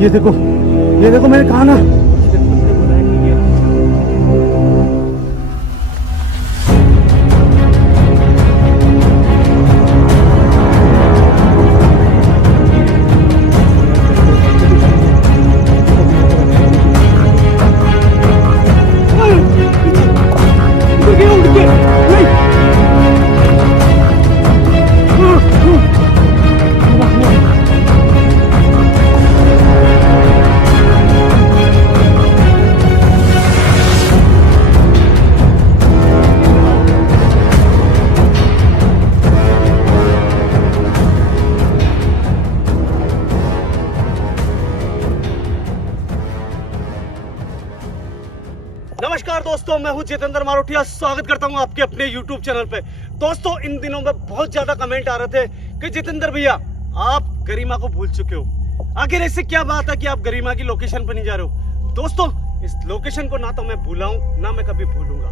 ये देखो मैंने कहा ना। नमस्कार दोस्तों, मैं हूं जितेंद्र मारोटिया। स्वागत करता हूं आपके अपने YouTube चैनल पे। दोस्तों, इन दिनों में बहुत ज्यादा कमेंट आ रहे थे कि जितेंद्र भैया आप गरिमा को भूल चुके हो। आखिर ऐसे क्या बात है कि आप गरिमा की लोकेशन पे नहीं जा रहे हो? दोस्तों, इस लोकेशन को ना तो मैं भूला हूं ना मैं कभी भूलूंगा।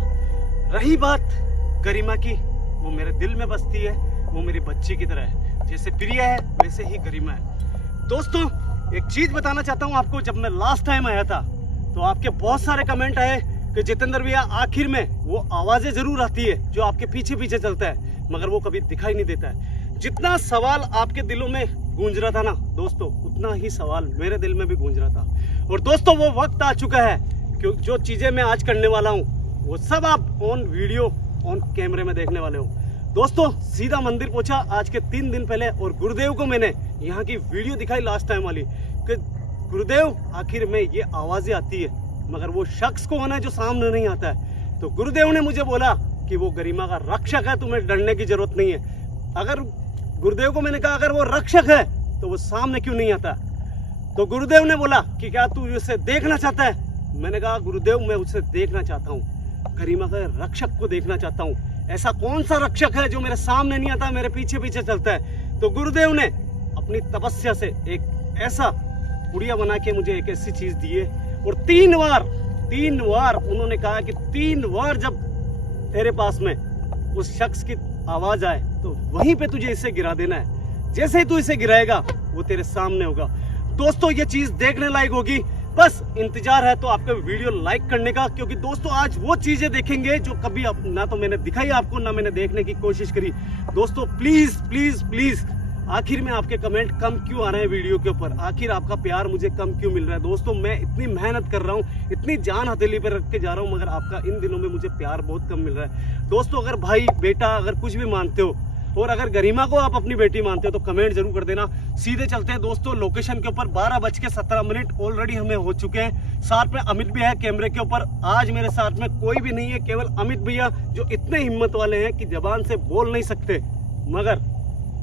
रही बात गरिमा की, वो मेरे दिल में बसती है। वो मेरी बच्ची की तरह है। जैसे प्रिया है वैसे ही गरिमा है। दोस्तों, एक चीज बताना चाहता हूँ आपको। जब मैं लास्ट टाइम आया था तो आपके बहुत सारे कमेंट आए कि जितेंद्र भैया आखिर में वो आवाजें जरूर आती है जो आपके पीछे पीछे चलता है, मगर वो कभी दिखाई नहीं देता है। जितना सवाल आपके दिलों में गूंज रहा था ना दोस्तों, उतना ही सवाल मेरे दिल में भी गूंज रहा था। और दोस्तों, वो वक्त आ चुका है कि जो चीजें मैं आज करने वाला हूँ वो सब आप ऑन वीडियो ऑन कैमरे में देखने वाले हो। दोस्तों, सीधा मंदिर पहुंचा आज के 3 दिन पहले, और गुरुदेव को मैंने यहाँ की वीडियो दिखाई लास्ट टाइम वाली कि गुरुदेव आखिर में ये आवाजें आती है, मगर वो शख्स को होना है जो सामने नहीं आता है। तो गुरुदेव ने मुझे बोला कि वो गरिमा का रक्षक है, तुम्हें डरने की जरूरत नहीं है। अगर गुरुदेव को मैंने कहा अगर वो रक्षक है तो वो सामने क्यों नहीं आता? तो गुरुदेव ने बोला कि क्या तू उसे देखना चाहता है? मैंने कहा गुरुदेव, मैं उसे देखना चाहता हूँ, गरिमा के रक्षक को देखना चाहता हूँ। ऐसा कौन सा रक्षक है जो मेरे सामने नहीं आता, मेरे पीछे पीछे चलता है? तो गुरुदेव ने अपनी तपस्या से एक ऐसा पुड़िया बना के मुझे एक ऐसी चीज दी है, और 3 बार उन्होंने कहा कि 3 बार जब तेरे पास में उस शख्स की आवाज आए तो वहीं पे तुझे इसे गिरा देना है। जैसे ही तू इसे गिराएगा वो तेरे सामने होगा। दोस्तों, ये चीज देखने लायक होगी। बस इंतजार है तो आपका वीडियो लाइक करने का, क्योंकि दोस्तों आज वो चीजें देखेंगे जो कभी ना तो मैंने दिखाई आपको, ना मैंने देखने की कोशिश करी। दोस्तों, प्लीज प्लीज प्लीज, आखिर में आपके कमेंट कम क्यों आ रहे हैं वीडियो के ऊपर? आखिर आपका प्यार मुझे कम क्यों मिल रहा है? दोस्तों, मैं इतनी मेहनत कर रहा हूँ, इतनी जान हथेली पे रख के जा रहा हूँ, मगर आपका इन दिनों में मुझे प्यार बहुत कम मिल रहा है। दोस्तों, अगर भाई बेटा अगर कुछ भी मानते हो, और अगर गरिमा को आप अपनी बेटी मानते हो तो कमेंट जरूर कर देना। सीधे चलते हैं दोस्तों लोकेशन के ऊपर। 12:17 ऑलरेडी हमें हो चुके हैं। साथ में अमित भी है कैमरे के ऊपर। आज मेरे साथ में कोई भी नहीं है, केवल अमित भैया जो इतने हिम्मत वाले हैं कि जबान से बोल नहीं सकते, मगर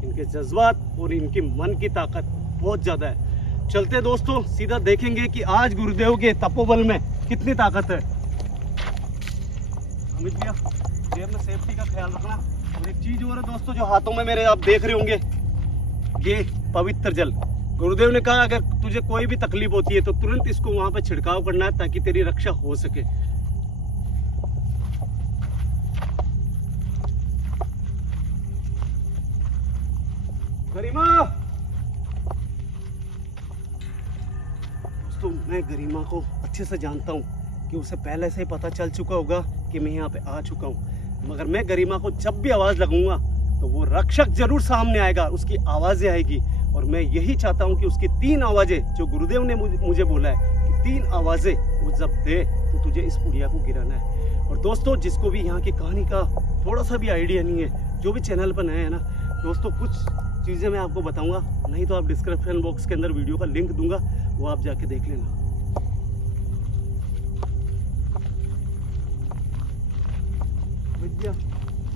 इनके जज्बात और इनकी मन की ताकत बहुत ज्यादा है। चलते दोस्तों, सीधा देखेंगे कि आज गुरुदेव के तपोबल में कितनी ताकत है। अमित भैया, जेब में सेफ्टी का ख्याल रखना। और एक चीज और है दोस्तों, जो हाथों में मेरे आप देख रहे होंगे, ये पवित्र जल। गुरुदेव ने कहा अगर तुझे कोई भी तकलीफ होती है तो तुरंत इसको वहां पे छिड़काव करना है ताकि तेरी रक्षा हो सके। गरिमा, दोस्तों मैं गरिमा को अच्छे से जानता हूँ कि उसे पहले से ही पता चल चुका होगा कि मैं यहाँ पे आ चुका हूँ, मगर मैं गरिमा को जब भी आवाज लगाऊंगा तो वो रक्षक जरूर सामने आएगा, उसकी आवाजें आएगी। और मैं यही चाहता हूँ कि उसकी 3 आवाजें जो गुरुदेव ने मुझे बोला है कि 3 आवाजें वो जब दे तो तुझे इस पुड़िया को गिराना है। और दोस्तों, जिसको भी यहाँ की कहानी का थोड़ा सा भी आइडिया नहीं है, जो भी चैनल पर नए हैं ना दोस्तों, कुछ चीज़ें मैं आपको बताऊंगा, नहीं तो आप डिस्क्रिप्शन बॉक्स के अंदर वीडियो का लिंक दूंगा, वो आप जाके देख लेना।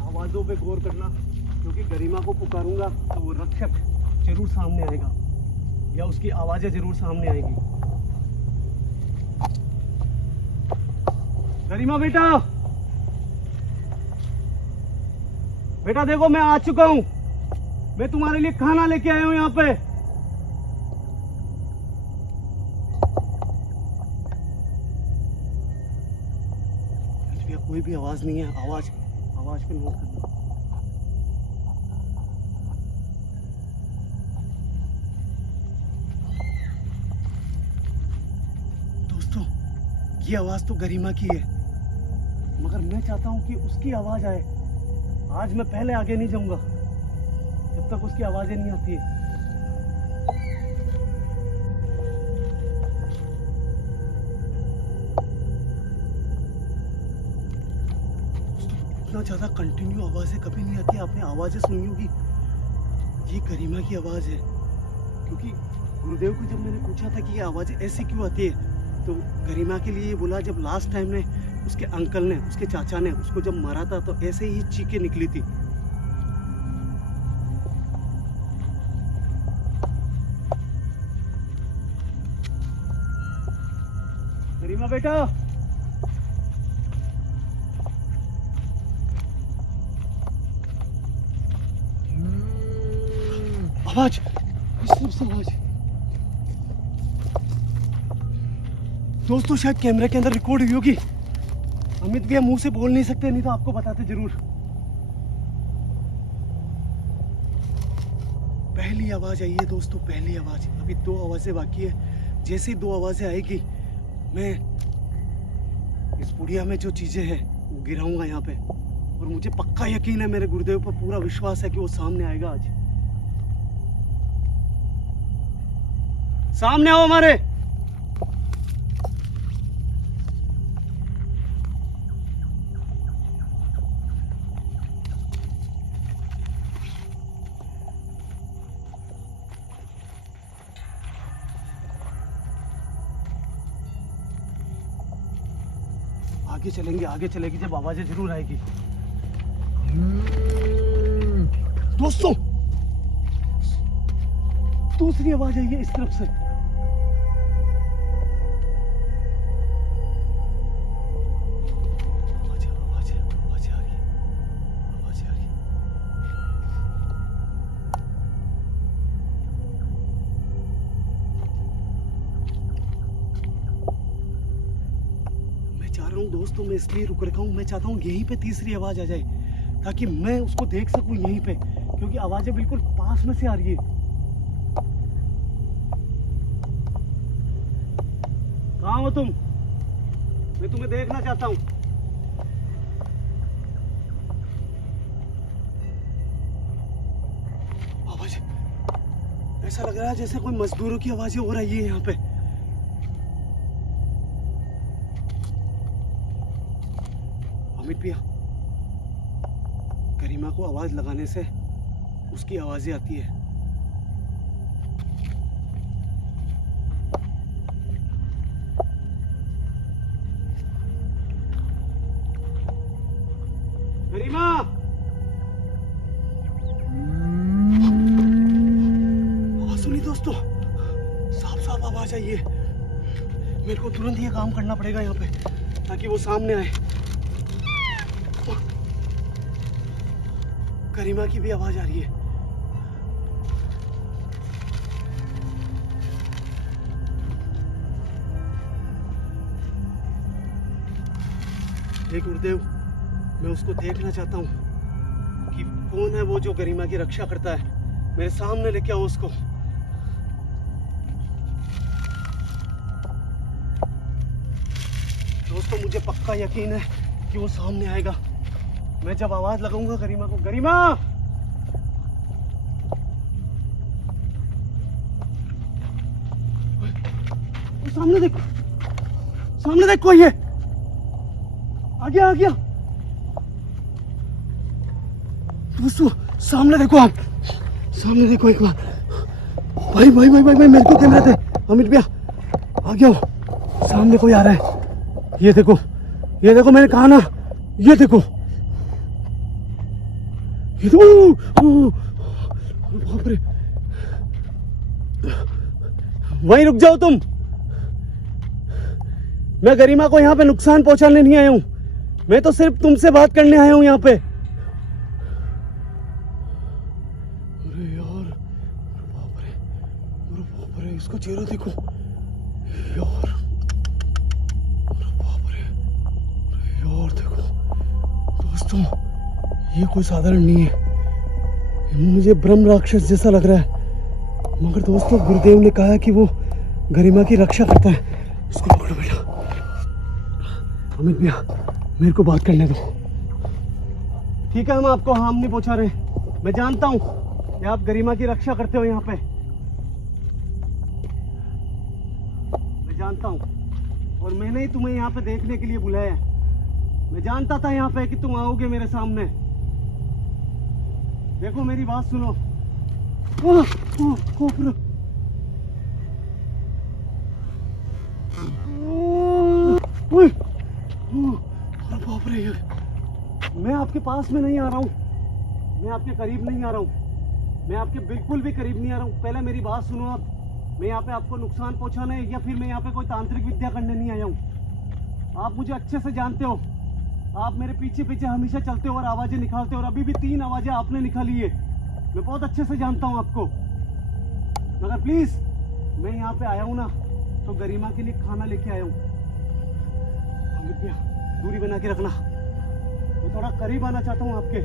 आवाज़ों पे गौर करना, क्योंकि गरिमा को पुकारूंगा तो वो रक्षक जरूर सामने आएगा या उसकी आवाज़ें जरूर सामने आएगी। गरिमा बेटा, बेटा देखो मैं आ चुका हूँ। मैं तुम्हारे लिए खाना लेके आया हूँ यहाँ पे। कोई भी आवाज नहीं है, आवाज पे नोट करना। ये आवाज तो गरिमा की है, मगर मैं चाहता हूँ कि उसकी आवाज आए। आज मैं पहले आगे नहीं जाऊंगा जब तक उसकी आवाजें नहीं आती है। इतना ज्यादा कंटिन्यू आवाजें कभी नहीं आती। आपने आवाजें सुनी होगी, ये गरिमा की आवाज है। क्योंकि गुरुदेव को जब मैंने पूछा था कि ये आवाजें ऐसी क्यों आती है, तो गरिमा के लिए बोला जब लास्ट टाइम में उसके अंकल ने, उसके चाचा ने उसको जब मारा था तो ऐसे ही चीखें निकली थी। गरिमा बेटा, आवाज, इस आवाज। दोस्तों शायद कैमरे के अंदर रिकॉर्ड हुई होगी। अमित भैया मुंह से बोल नहीं सकते, नहीं तो आपको बताते जरूर। पहली आवाज आई है दोस्तों, पहली आवाज। अभी 2 आवाजें बाकी है। जैसे ही 2 आवाजें आएगी मैं इस पुड़िया में जो चीजें हैं वो गिराऊंगा यहाँ पे। और मुझे पक्का यकीन है, मेरे गुरुदेव पर पूरा विश्वास है कि वो सामने आएगा आज। सामने आओ हमारे। आगे चलेंगे, आगे चलेगी जब आवाजें जरूर आएगी। दोस्तों दूसरी आवाज आई है इस तरफ से। आवाज आ रही है। मैं चाह रहा हूँ दोस्तों, मैं इसलिए रुक रखा हूँ, मैं चाहता हूँ यहीं पे तीसरी आवाज आ जाए ताकि मैं उसको देख सकूं यहीं पे, क्योंकि आवाजें बिल्कुल पास में से आ रही है। कहाँ हो तुम? मैं तुम्हें देखना चाहता हूँ। आवाज, ऐसा लग रहा है जैसे कोई मजदूरों की आवाजें हो रही है यहाँ पे। अमित भैया, गरिमा को आवाज लगाने से उसकी आवाजें आती है। गरिमा, आवाज सुनी दोस्तों? साफ साफ आवाज आई है। मेरे को तुरंत ये काम करना पड़ेगा यहाँ पे ताकि वो सामने आए। गरिमा की भी आवाज आ रही है। हे गुरुदेव, मैं उसको देखना चाहता हूँ कि कौन है वो जो गरिमा की रक्षा करता है। मेरे सामने लेके आओ उसको। दोस्तों मुझे पक्का यकीन है कि वो सामने आएगा। मैं जब आवाज लगाऊंगा गरिमा को, गरिमा, सामने देखो, सामने देख, कोई है। आ गया, आ गया। दोस्तों सामने देखो, आप सामने देखो एक बार। भाई भाई भाई भाई, भाई मेरे को कैमरा दे। अमित भैया आ गया, सामने कोई आ रहा है। ये देखो, ये देखो, मैंने कहा ना, ये देखो, ये तो बाप रे। वहीं रुक जाओ तुम। मैं गरिमा को यहाँ पे नुकसान पहुंचाने नहीं आया हूं, मैं तो सिर्फ तुमसे बात करने आया हूं यहाँ पे। अरे यार, बाप रे, इसका चेहरा देखो यार। बाप रे यार, देखो दोस्तों, ये कोई साधारण नहीं है। मुझे ब्रह्म राक्षस जैसा लग रहा है, मगर दोस्तों गुरुदेव ने कहा कि वो गरिमा की रक्षा करता है। उसको पकड़ो बेटा। अमित भैया मेरे को बात करने दो। ठीक है, हम आपको हार्म नहीं पहुंचा रहे। मैं जानता हूं कि आप गरिमा की रक्षा करते हो यहाँ पे, मैं जानता हूं, और मैंने ही तुम्हें यहाँ पे देखने के लिए बुलाया है। मैं जानता था यहाँ पे कि तुम आओगे मेरे सामने। देखो मेरी बात सुनो। बाप रे, मैं आपके पास में नहीं आ रहा हूँ, मैं आपके करीब नहीं आ रहा हूँ, मैं आपके बिल्कुल भी करीब नहीं आ रहा हूँ। पहले मेरी बात सुनो आप। मैं यहाँ पे आपको नुकसान पहुँचाने या फिर मैं यहाँ पे कोई तांत्रिक विद्या करने नहीं आया हूँ। आप मुझे अच्छे से जानते हो, आप मेरे पीछे पीछे हमेशा चलते हो और आवाज़ें निकालते हो, और अभी भी 3 आवाज़ें आपने निकाली है। मैं बहुत अच्छे से जानता हूँ आपको, मगर प्लीज़ मैं यहाँ पे आया हूँ ना तो गरिमा के लिए खाना लेके आया हूँ। अमित भैया दूरी बना के रखना, मैं थोड़ा करीब आना चाहता हूँ आपके।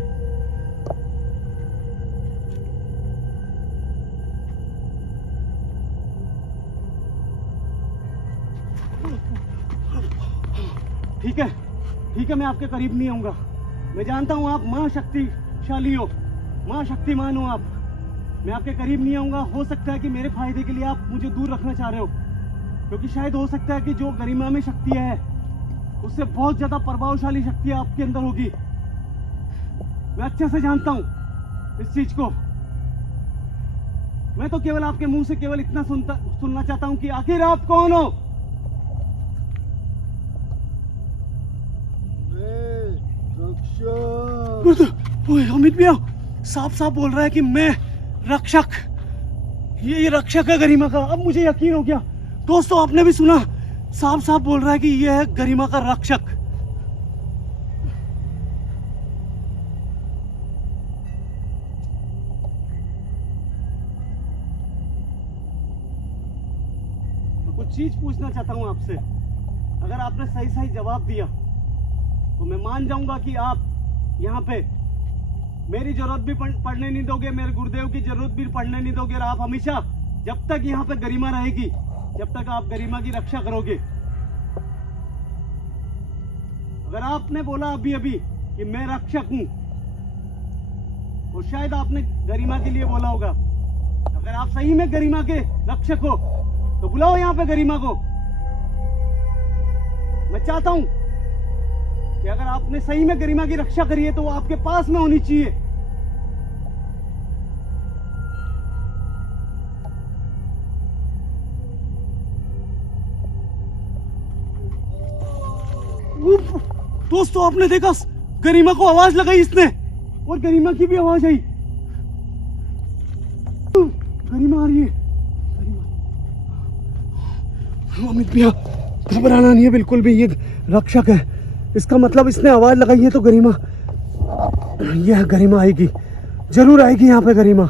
ठीक है, ठीक है, मैं आपके करीब नहीं आऊंगा। मैं जानता हूँ आप माँ शक्तिशाली हो, माँ शक्तिमान हो आप। मैं आपके करीब नहीं आऊंगा। हो सकता है कि मेरे फायदे के लिए आप मुझे दूर रखना चाह रहे हो, क्योंकि शायद हो सकता है कि जो गरिमा में शक्ति है उससे बहुत ज्यादा प्रभावशाली शक्ति आपके अंदर होगी। मैं अच्छे से जानता हूँ इस चीज को। मैं तो केवल आपके मुंह से केवल इतना सुनना चाहता हूँ कि आखिर आप कौन हो। अमित भैया साफ साफ बोल रहा है कि मैं रक्षक, ये रक्षक है गरिमा का। अब मुझे यकीन हो गया। दोस्तों आपने भी सुना, साफ साफ बोल रहा है कि ये है गरिमा का रक्षक। मैं कुछ चीज पूछना चाहता हूं आपसे। अगर आपने सही सही जवाब दिया तो मैं मान जाऊंगा कि आप यहाँ पे मेरी जरूरत भी पड़ने नहीं दोगे, मेरे गुरुदेव की जरूरत भी पड़ने नहीं दोगे, और आप हमेशा जब तक यहाँ पे गरिमा रहेगी, जब तक आप गरिमा की रक्षा करोगे। अगर आपने बोला अभी अभी कि मैं रक्षक हूं, तो शायद आपने गरिमा के लिए बोला होगा। अगर आप सही में गरिमा के रक्षक हो तो बुलाओ यहाँ पे गरिमा को। मैं चाहता हूं कि अगर आपने सही में गरिमा की रक्षा करी है तो वो आपके पास में होनी चाहिए। दोस्तों आपने देखा, गरिमा को आवाज लगाई इसने, और गरिमा की भी आवाज आई। गरिमा आ रही है। अमित भैया घबराना नहीं है बिल्कुल भी, ये रक्षक है। इसका मतलब इसने आवाज लगाई है तो गरिमा, यह गरिमा आएगी, जरूर आएगी यहाँ पे गरिमा।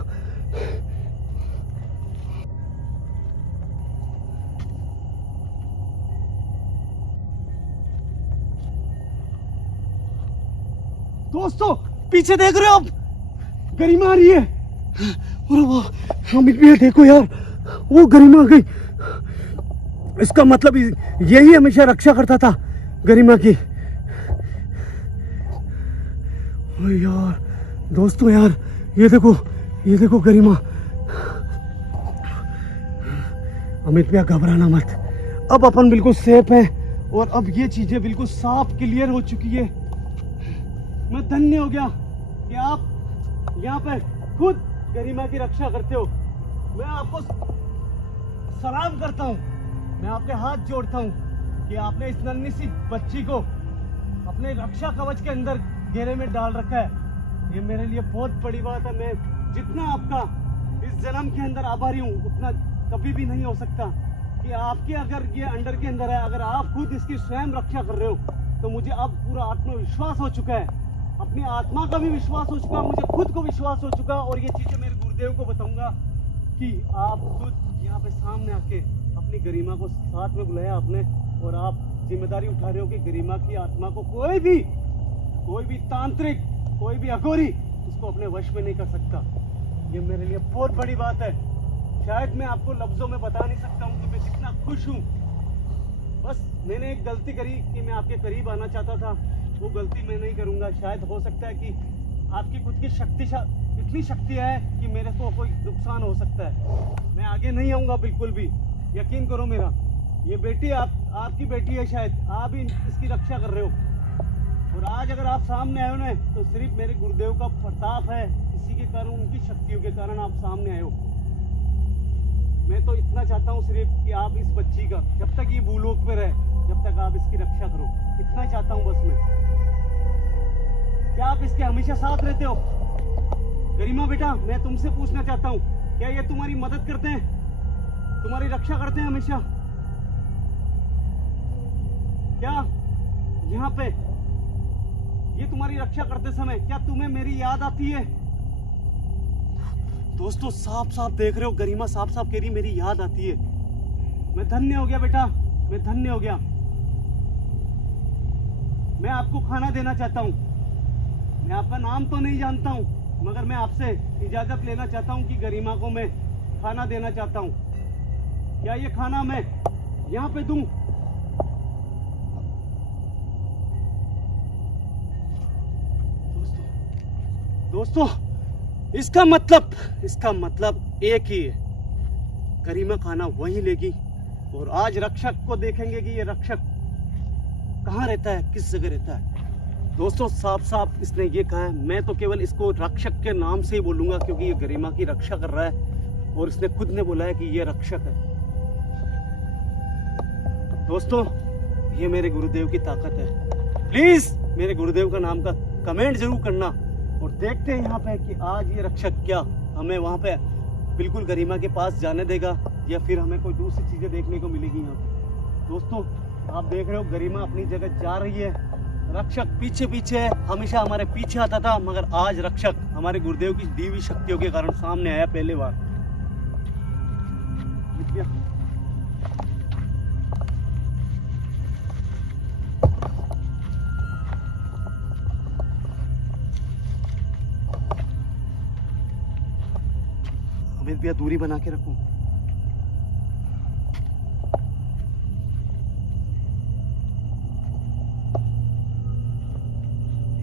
दोस्तों पीछे देख रहे हो आप, गरिमा आ रही है। अरे वाह अमित भैया देखो यार, वो गरिमा आ गई। इसका मतलब यही हमेशा रक्षा करता था गरिमा की। यार दोस्तों यार ये देखो गरिमा। अमित भैया घबराना मत, अब अपन बिल्कुल सेफ हैं, और अब ये चीजें बिल्कुल साफ क्लियर हो चुकी है। मैं धन्य हो गया कि आप यहाँ पे खुद गरिमा की रक्षा करते हो। मैं आपको सलाम करता हूँ, मैं आपके हाथ जोड़ता हूँ कि आपने इस नन्ही सी बच्ची को अपने रक्षा कवच के अंदर घेरे में डाल रखा है। ये मेरे लिए बहुत बड़ी बात है। मैं जितना आपका इस जन्म के अंदर आभारी हूँ उतना कभी भी नहीं हो सकता कि आपके अगर ये अंडर के अंदर है, अगर आप खुद इसकी स्वयं रक्षा कर रहे हो तो मुझे अब पूरा आत्मविश्वास हो चुका है। अपनी आत्मा का भी विश्वास हो चुका, मुझे खुद को विश्वास हो चुका, और ये चीज़ें मेरे गुरुदेव को बताऊंगा कि आप खुद यहाँ पे सामने आके अपनी गरिमा को साथ में बुलाया आपने, और आप जिम्मेदारी उठा रहे हो कि गरिमा की आत्मा को कोई भी तांत्रिक, कोई भी अघोरी उसको अपने वश में नहीं कर सकता। ये मेरे लिए बहुत बड़ी बात है। शायद मैं आपको लफ्जों में बता नहीं सकता हूँ कि मैं कितना खुश हूँ बस मैंने एक गलती करी कि मैं आपके करीब आना चाहता था, वो गलती मैं नहीं करूँगा। शायद हो सकता है कि आपकी खुद की इतनी शक्ति है कि मेरे को कोई नुकसान हो सकता है। मैं आगे नहीं आऊँगा बिल्कुल भी, यकीन करो मेरा। ये बेटी आपकी बेटी है, शायद आप ही इसकी रक्षा कर रहे हो। और आज अगर आप सामने आए हो ना, तो सिर्फ मेरे गुरुदेव का प्रताप है, इसी के कारण, उनकी शक्तियों के कारण आप सामने आए हो। मैं तो इतना चाहता हूँ सिर्फ कि आप इस बच्ची का, जब तक ये भूलोक पे रहे, जब तक आप इसकी रक्षा करो, इतना ही चाहता हूँ बस मैं। क्या आप इसके हमेशा साथ रहते हो? गरिमा बेटा, मैं तुमसे पूछना चाहता हूँ, क्या ये तुम्हारी मदद करते हैं, तुम्हारी रक्षा करते हैं हमेशा? क्या यहाँ पे ये तुम्हारी रक्षा करते समय क्या तुम्हें मेरी याद आती है? दोस्तों साफ साफ देख रहे हो, गरिमा साफ साफ कह रही मेरी याद आती है। मैं धन्य हो गया बेटा, मैं धन्य हो गया। मैं आपको खाना देना चाहता हूँ। मैं आपका नाम तो नहीं जानता हूँ, मगर मैं आपसे इजाजत लेना चाहता हूँ कि गरिमा को मैं खाना देना चाहता हूँ। क्या ये खाना मैं यहाँ पे दूं? दोस्तों इसका मतलब एक ही है, गरिमा खाना वही लेगी। और आज रक्षक को देखेंगे कि ये रक्षक कहाँ रहता है, किस जगह रहता है। दोस्तों साफ साफ इसने ये कहा है, मैं तो केवल इसको रक्षक के नाम से ही बोलूंगा, क्योंकि ये गरिमा की रक्षा कर रहा है और इसने खुद ने बोला है कि ये रक्षक है। दोस्तों ये मेरे गुरुदेव की ताकत है। प्लीज मेरे गुरुदेव का नाम का कमेंट जरूर करना, और देखते हैं यहाँ पे कि आज ये रक्षक क्या हमें वहाँ पे बिल्कुल गरिमा के पास जाने देगा, या फिर हमें कोई दूसरी चीजें देखने को मिलेगी यहाँ पे। दोस्तों आप देख रहे हो गरिमा अपनी जगह जा रही है, रक्षक पीछे पीछे है, हमेशा हमारे पीछे आता था, मगर आज रक्षक हमारे गुरुदेव की दी हुई शक्तियों के कारण सामने आया पहली बार। अमित भैया दूरी बना के रखो।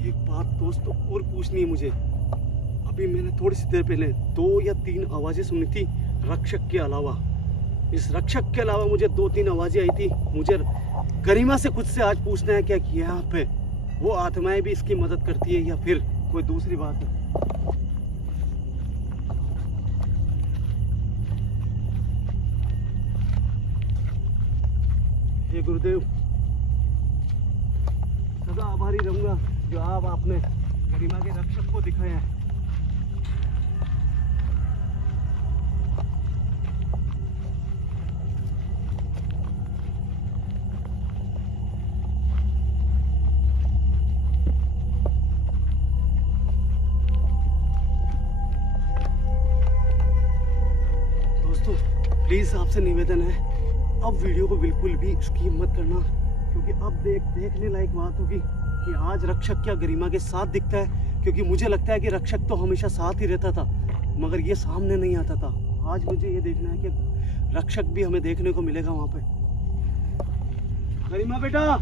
एक बात दोस्तों और पूछनी है मुझे। अभी मैंने थोड़ी सी देर पहले 2 या 3 आवाजें सुनी थी रक्षक के अलावा। इस रक्षक के अलावा मुझे 2-3 आवाजें आई थी। मुझे गरिमा से खुद से आज पूछना है क्या यहाँ पे वो आत्माएं भी इसकी मदद करती है, या फिर कोई दूसरी बात है। हे गुरुदेव, सदा आभारी रहूंगा जो आपने गरिमा के रक्षक को दिखाया है। दोस्तों प्लीज आपसे निवेदन है, अब वीडियो को बिल्कुल भी स्किप मत करना, क्योंकि अब देखने लायक बात होगी कि आज रक्षक क्या गरिमा के साथ दिखता है। क्योंकि मुझे लगता है कि रक्षक तो हमेशा साथ ही रहता था, मगर ये सामने नहीं आता था। आज मुझे ये देखना है कि रक्षक भी हमें देखने को मिलेगा वहां पे। गरिमा बेटा,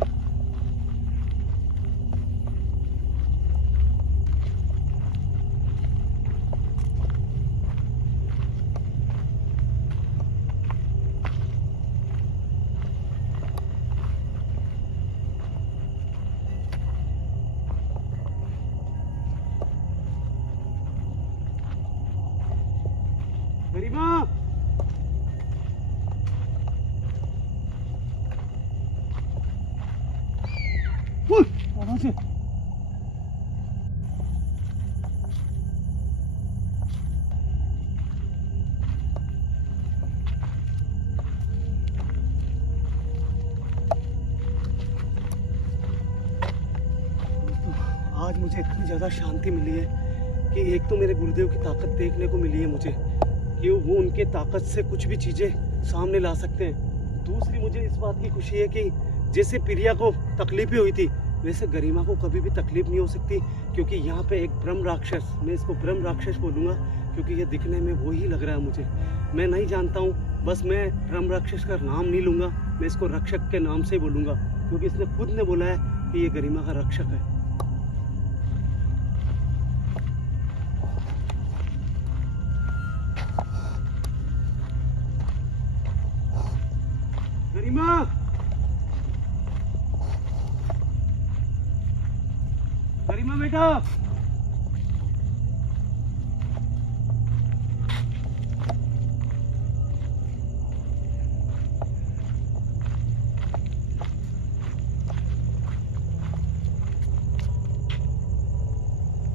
गरिमा, आज मुझे इतनी ज़्यादा शांति मिली है कि एक तो मेरे गुरुदेव की ताकत देखने को मिली है मुझे, कि वो उनके ताकत से कुछ भी चीज़ें सामने ला सकते हैं। दूसरी मुझे इस बात की खुशी है कि जैसे प्रिया को तकलीफ हुई थी, वैसे गरिमा को कभी भी तकलीफ नहीं हो सकती, क्योंकि यहाँ पे एक ब्रह्म राक्षस, मैं इसको ब्रह्म राक्षस बोलूँगा क्योंकि ये दिखने में वही लग रहा है मुझे। मैं नहीं जानता हूँ, बस मैं ब्रह्म राक्षस का नाम नहीं लूँगा, मैं इसको रक्षक के नाम से ही बोलूँगा, क्योंकि इसने खुद ने बोला है कि ये गरिमा का रक्षक है। गरिमा, गरिमा बेटा,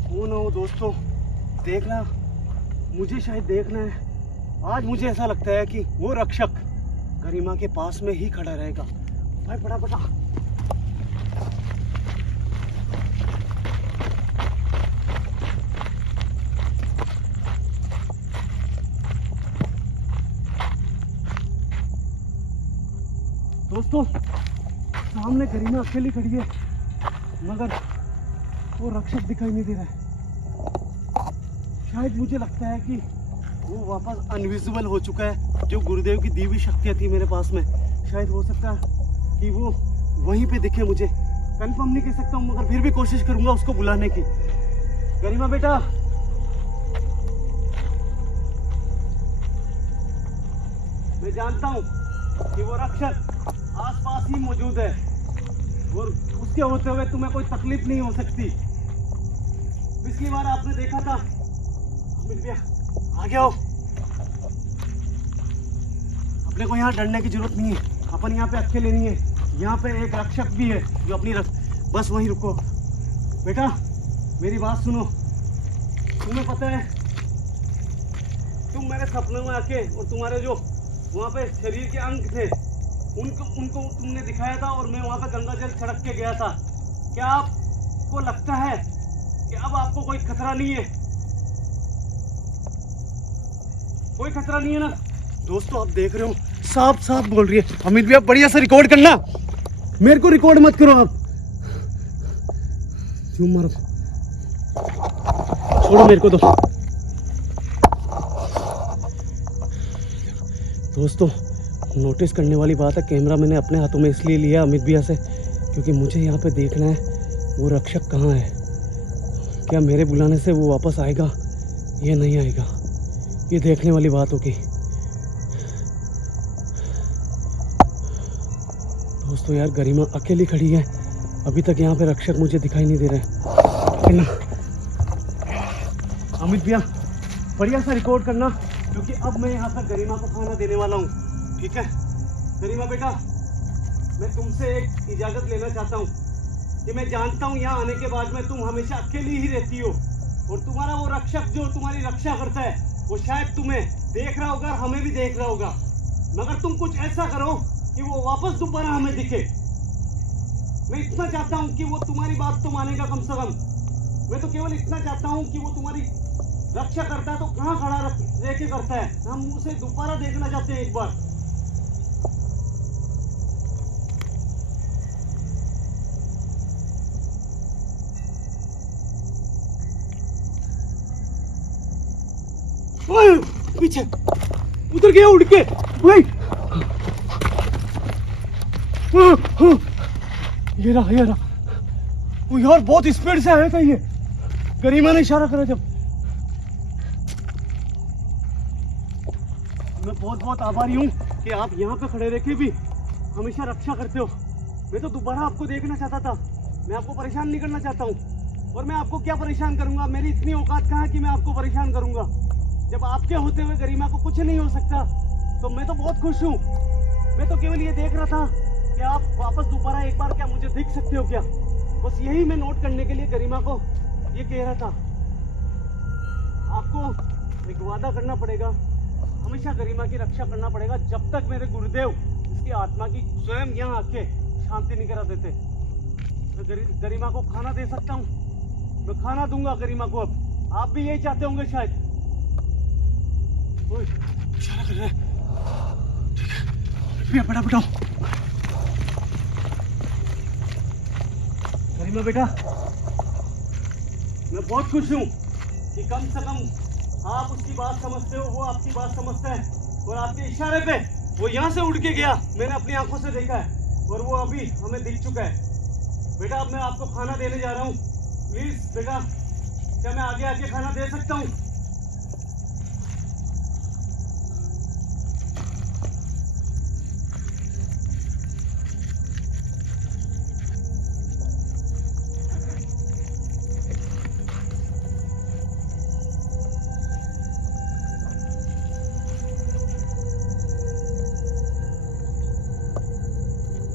कौन हो दोस्तों? देखना, मुझे शायद देखना है। आज मुझे ऐसा लगता है कि वो रक्षक गरिमा के पास में ही खड़ा रहेगा। भाई बड़ा बड़ा दोस्तों, सामने गरिमा अकेली खड़ी है, मगर वो रक्षक दिखाई नहीं दे रहा है। शायद मुझे लगता है कि वो वापस अनविजिबल हो चुका है। जो गुरुदेव की दी हुई शक्तियाँ थी मेरे पास में, शायद हो सकता है कि वो वहीं पे दिखे मुझे। कंफर्म नहीं कह सकता हूँ, मगर फिर भी कोशिश करूंगा उसको बुलाने की। गरिमा बेटा, मैं जानता हूँ कि वो रक्षक आसपास ही मौजूद है और उसके होते हुए तुम्हें कोई तकलीफ नहीं हो सकती। पिछली बार आपने देखा था, मिल गया, आ गया हो। अपने को यहाँ डरने की जरूरत नहीं है, अपन यहाँ पे अकेले नहीं है। यहाँ पे एक रक्षक भी है जो अपनी बस वहीं रुको। बेटा मेरी बात सुनो, तुम्हें पता है तुम मेरे सपनों में आके और तुम्हारे जो वहाँ पे शरीर के अंग थे उनको तुमने दिखाया था और मैं वहाँ पे गंगा जल छिड़क के गया था। क्या आपको लगता है कि अब आपको कोई खतरा नहीं है? कोई खतरा नहीं है ना? दोस्तों आप देख रहे हो, साफ साफ बोल रही है। अमित भैया बढ़िया से रिकॉर्ड करना, मेरे को रिकॉर्ड मत करो आप। क्यों मारो, छोड़ो मेरे को तो। दोस्तों नोटिस करने वाली बात है, कैमरा मैंने अपने हाथों में इसलिए लिया अमित भैया से क्योंकि मुझे यहाँ पे देखना है वो रक्षक कहाँ है। क्या मेरे बुलाने से वो वापस आएगा या नहीं आएगा, ये देखने वाली बात होगी। दोस्तों यार गरिमा अकेली खड़ी है, अभी तक यहाँ पे रक्षक मुझे दिखाई नहीं दे रहे है ना। अमित भैया बढ़िया सा रिकॉर्ड करना, क्योंकि अब मैं यहाँ पर गरिमा को खाना देने वाला हूँ। ठीक है गरिमा बेटा, मैं तुमसे एक इजाजत लेना चाहता हूँ कि मैं जानता हूँ यहाँ आने के बाद में तुम हमेशा अकेली ही रहती हो और तुम्हारा वो रक्षक जो तुम्हारी रक्षा करता है वो शायद तुम्हें देख रहा होगा, हमें भी देख रहा होगा, मगर तुम कुछ ऐसा करो कि वो वापस दोबारा हमें दिखे। मैं इतना चाहता हूँ कि वो तुम्हारी बात तो मानेगा कम से कम। मैं तो केवल इतना चाहता हूँ कि वो तुम्हारी रक्षा करता है तो कहाँ खड़ा रह के करता है, हम उसे दोबारा देखना चाहते हैं एक बार। पीछे उधर गया उड़ के भाई। ये रहा वो यार, बहुत स्पीड से आया था ये। गरिमा ने इशारा करा जब। मैं बहुत बहुत आभारी हूँ कि आप यहाँ पे खड़े रह के भी हमेशा रक्षा करते हो। मैं तो दोबारा आपको देखना चाहता था, मैं आपको परेशान नहीं करना चाहता हूँ। और मैं आपको क्या परेशान करूंगा, मेरी इतनी औकात कहाँ कि मैं आपको परेशान करूंगा। जब आपके होते हुए गरिमा को कुछ नहीं हो सकता तो मैं तो बहुत खुश हूँ। मैं तो केवल ये देख रहा था कि आप वापस दोबारा एक बार क्या मुझे दिख सकते हो क्या, बस यही मैं नोट करने के लिए गरिमा को ये कह रहा था। आपको एक वादा करना पड़ेगा, हमेशा गरिमा की रक्षा करना पड़ेगा जब तक मेरे गुरुदेव इसकी आत्मा की स्वयं यहाँ आके शांति नहीं करा देते। मैं गरिमा को खाना दे सकता हूँ, मैं खाना दूंगा गरिमा को। अब आप भी यही चाहते होंगे शायद। इशारा कर रहा है, ठीक है बड़ा बेटा। गरिमा बेटा मैं बहुत खुश हूँ कि कम से कम आप उसकी बात समझते हो, वो आपकी बात समझता है और आपके इशारे पे वो यहाँ से उड़ के गया, मैंने अपनी आंखों से देखा है और वो अभी हमें दिख चुका है। बेटा अब मैं आपको खाना देने जा रहा हूँ, प्लीज बेटा, क्या मैं आगे आके खाना दे सकता हूँ?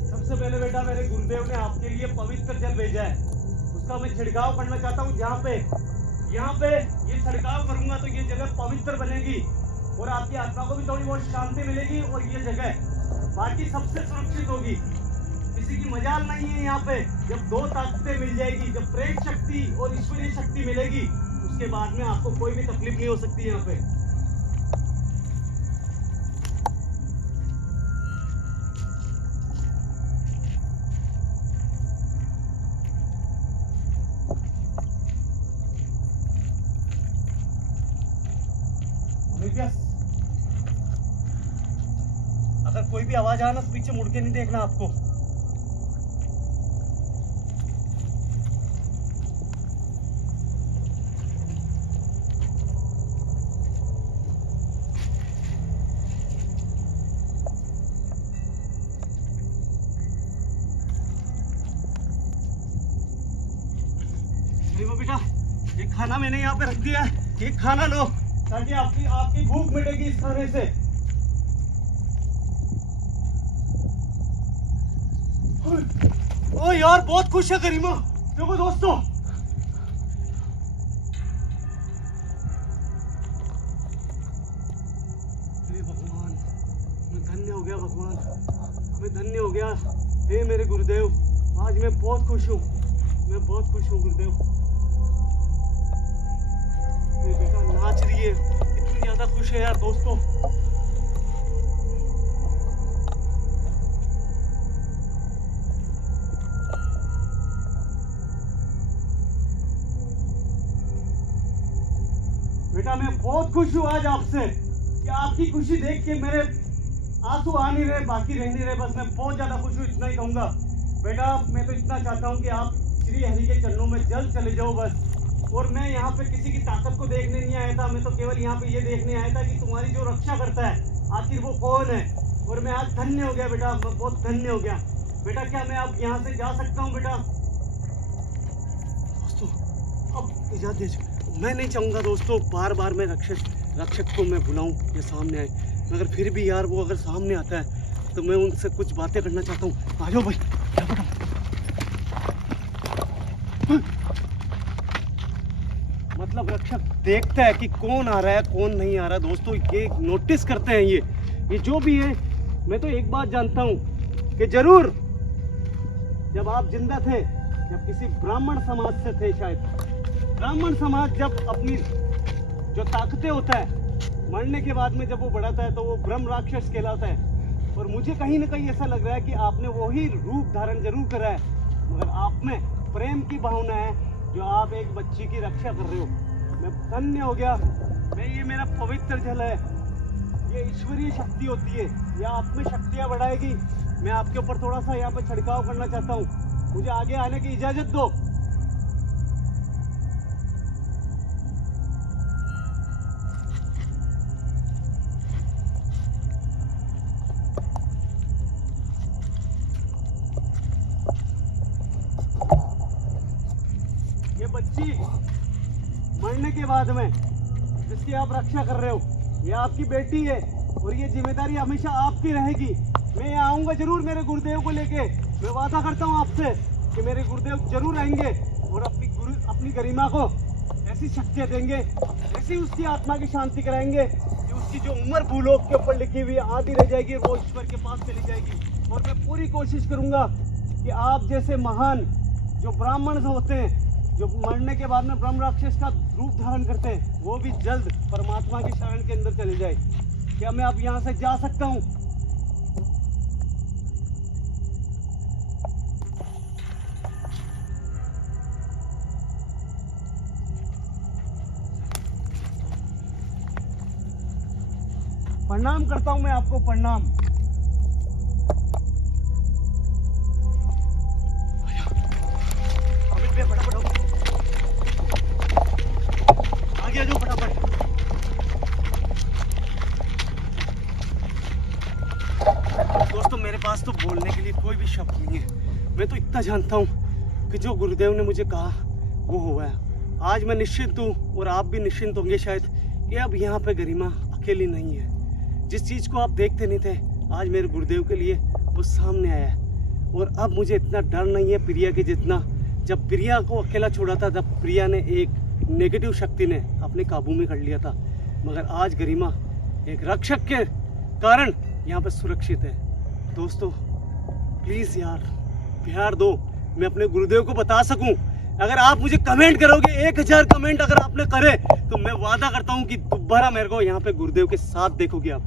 सबसे पहले बेटा मेरे गुरुदेव ने आपके लिए पवित्र जल भेजा है, उसका मैं छिड़काव करना चाहता हूँ। यहाँ पे ये छिड़काव करूंगा तो ये जगह पवित्र बनेगी और आपकी आत्मा को भी थोड़ी बहुत शांति मिलेगी और ये जगह बाकी सबसे सुरक्षित होगी। किसी की मजाल नहीं है यहाँ पे। जब दो ताकतें मिल जाएगी, जब प्रेम शक्ति और ईश्वरीय शक्ति मिलेगी, उसके बाद में आपको कोई भी तकलीफ नहीं हो सकती यहाँ पे। अगर कोई भी आवाज आना तो पीछे मुड़ के नहीं देखना आपको। बेटा ये खाना मैंने यहाँ पे रख दिया है, ये खाना लो ताकि आपकी भूख मिटेगी इस खाने से। ओ यार बहुत खुश है गरिमा, देखो दोस्तों। भगवान मैं धन्य हो गया, भगवान मैं धन्य हो गया। हे मेरे गुरुदेव, आज मैं बहुत खुश हूँ, मैं बहुत खुश हूँ गुरुदेव। मेरी बेटा नाच रही है, इतनी ज्यादा खुश है यार दोस्तों। बेटा मैं बहुत खुश हूँ आज आपसे कि आपकी खुशी देख के मेरे आंसू आ नहीं रहे, बाकी रह नहीं रहे। बस मैं बहुत ज्यादा खुश हूँ, इतना ही कहूँगा। बेटा मैं तो इतना चाहता हूँ कि आप श्री हरि के चरणों में जल्द चले जाओ बस। और मैं यहाँ पे किसी की ताकत को देखने नहीं आया था, मैं तो केवल यहाँ पे ये देखने आया था कि तुम्हारी जो रक्षा करता है आखिर वो कौन है। और मैं आज धन्य हो गया बेटा, मैं बहुत धन्य हो गया। बेटा क्या मैं अब यहाँ से जा सकता हूँ बेटा? दोस्तों अब इजाजत दीजिए। मैं नहीं चाहूँगा दोस्तों बार बार मैं रक्षक को मैं बुलाऊँ या सामने आए, मगर फिर भी यार वो अगर सामने आता है तो मैं उनसे कुछ बातें करना चाहता हूँ। आ जाओ भाई, क्या बेटा। मतलब रक्षक देखता है कि कौन आ रहा है कौन नहीं आ रहा। दोस्तों ये नोटिस करते हैं ये जो भी है। मैं तो एक बात जानता हूँ कि जरूर जब आप जिंदा थे, जब किसी ब्राह्मण समाज से थे, शायद ब्राह्मण समाज जब अपनी जो ताकतें होता है मरने के बाद में जब वो बढ़ाता है तो वो ब्रह्म राक्षस कहलाता है। और मुझे कहीं ना कहीं ऐसा लग रहा है कि आपने वही रूप धारण जरूर करा है, मगर आप में प्रेम की भावना है जो आप एक बच्ची की रक्षा कर रहे हो। मैं धन्य हो गया। ये मेरा पवित्र जल है, ये ईश्वरीय शक्ति होती है, ये आप में शक्तियाँ बढ़ाएगी। मैं आपके ऊपर थोड़ा सा यहाँ पे छिड़काव करना चाहता हूँ, मुझे आगे आने की इजाजत दो। ये बच्ची मरने के बाद में जिसकी आप रक्षा कर रहे हो, ये आपकी बेटी है और ये जिम्मेदारी हमेशा आपकी रहेगी। मैं यहाँ आऊँगा जरूर मेरे गुरुदेव को लेके। मैं वादा करता हूँ आपसे कि मेरे गुरुदेव जरूर आएंगे और अपनी गरिमा को ऐसी शक्तियाँ देंगे, ऐसी उसकी आत्मा की शांति कराएंगे कि उसकी जो उम्र भूलोक के ऊपर लिखी हुई आधी रह जाएगी, वो ईश्वर के पास चली जाएगी। और मैं पूरी कोशिश करूँगा कि आप जैसे महान जो ब्राह्मण होते हैं, जो मरने के बाद में ब्रह्म राक्षस का रूप धारण करते हैं, वो भी जल्द परमात्मा की शरण के अंदर चले जाए। क्या मैं अब यहाँ से जा सकता हूँ? प्रणाम करता हूँ मैं आपको, प्रणाम। भी शब्द नहीं है। मैं तो इतना जानता हूँ कि जो गुरुदेव ने मुझे कहा वो हुआ है। आज मैं निश्चिंत हूँ और आप भी निश्चिंत होंगे शायद कि अब यहाँ पे गरिमा अकेली नहीं है। जिस चीज़ को आप देखते नहीं थे आज मेरे गुरुदेव के लिए वो सामने आया है। और अब मुझे इतना डर नहीं है प्रिया के जितना जब प्रिया को अकेला छोड़ा था तब प्रिया ने एक नेगेटिव शक्ति ने अपने काबू में कर लिया था। मगर आज गरिमा एक रक्षक के कारण यहाँ पे सुरक्षित है। दोस्तों प्लीज़ यार प्यार दो, मैं अपने गुरुदेव को बता सकूं। अगर आप मुझे कमेंट करोगे 1000 कमेंट अगर आपने करे तो मैं वादा करता हूं कि दोबारा मेरे को यहाँ पे गुरुदेव के साथ देखोगे आप।